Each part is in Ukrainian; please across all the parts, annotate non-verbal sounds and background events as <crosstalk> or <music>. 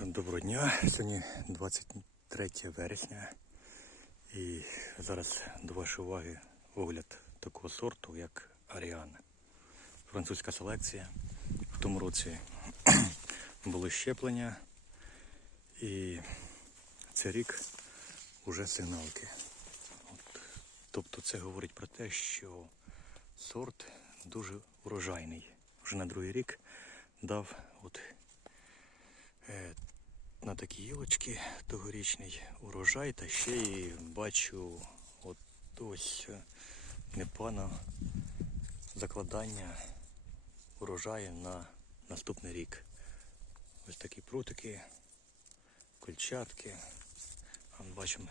Доброго дня. Сьогодні 23 вересня. І зараз до вашої уваги огляд такого сорту, як Аріан. Французька селекція. В тому році <clears throat> були щеплення. І цей рік вже сигналки. От. Тобто це говорить про те, що сорт дуже урожайний. Вже на другий рік дав от Е, на такі гілочки тогорічний урожай, та ще й бачу от ось непогано закладання урожаю на наступний рік. Ось такі прутики, кольчатки. Бачимо,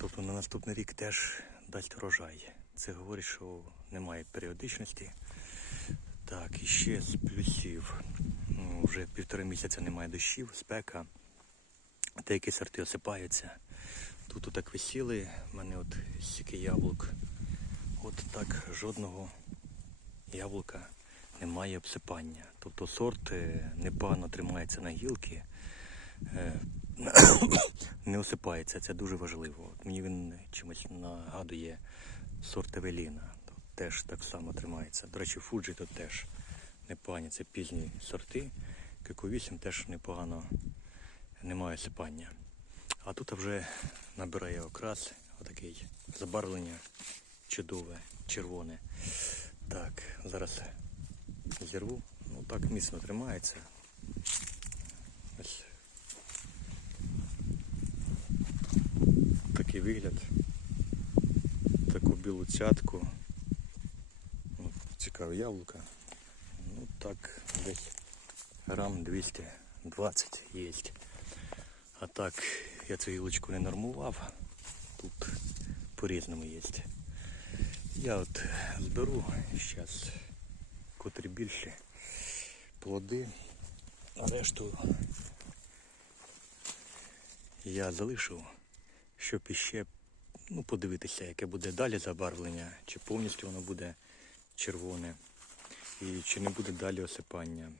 тобто на наступний рік теж дасть урожай. Це говорить, що немає періодичності. Так, і ще з плюсів. Ну, Вже півтори місяця немає дощів, спека. Деякі сорти осипаються. Тут отак висіли, в мене от стільки яблук. От так жодного яблука немає обсипання. Тобто сорт е, непогано тримається на гілки, е, <coughs> не осипається, це дуже важливо. Мені він чимось нагадує сорт Евеліна. Тут теж так само тримається. До речі, Фуджі тут теж непогані. Це пізні сорти. Кико-8 теж непогано немає сипання. А тут вже набирає окрас, отакий забарвлення чудове, червоне. Так, зараз зірву. Ну так міцно тримається. Ось такий вигляд. Таку білу цятку. Цікаве яблука. Ну так, десь грам 220 є. Так, я цю гілочку не нормував. Тут по-різному є. Я от зберу зараз котрі більші плоди, а решту я залишу, щоб іще ну, подивитися, яке буде далі забарвлення, чи повністю воно буде червоне, і чи не буде далі осипання,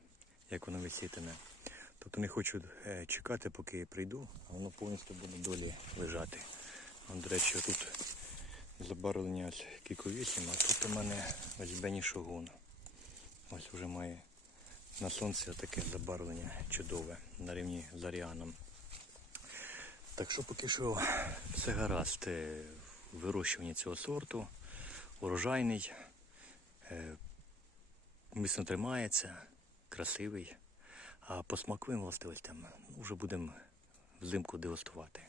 як воно висітиме. Тобто не хочу е, чекати, поки я прийду, а воно повністю буде долі лежати. Вон, до речі, тут забарвлення ось Кіко 8, а тут у мене ось Бені Шогун. Ось вже має на сонці таке забарвлення чудове на рівні з Аріаном. Так що поки що все гаразд е, в вирощуванні цього сорту, урожайний, е, міцно тримається, красивий. А по смаковим властивостям вже будемо взимку дегустувати.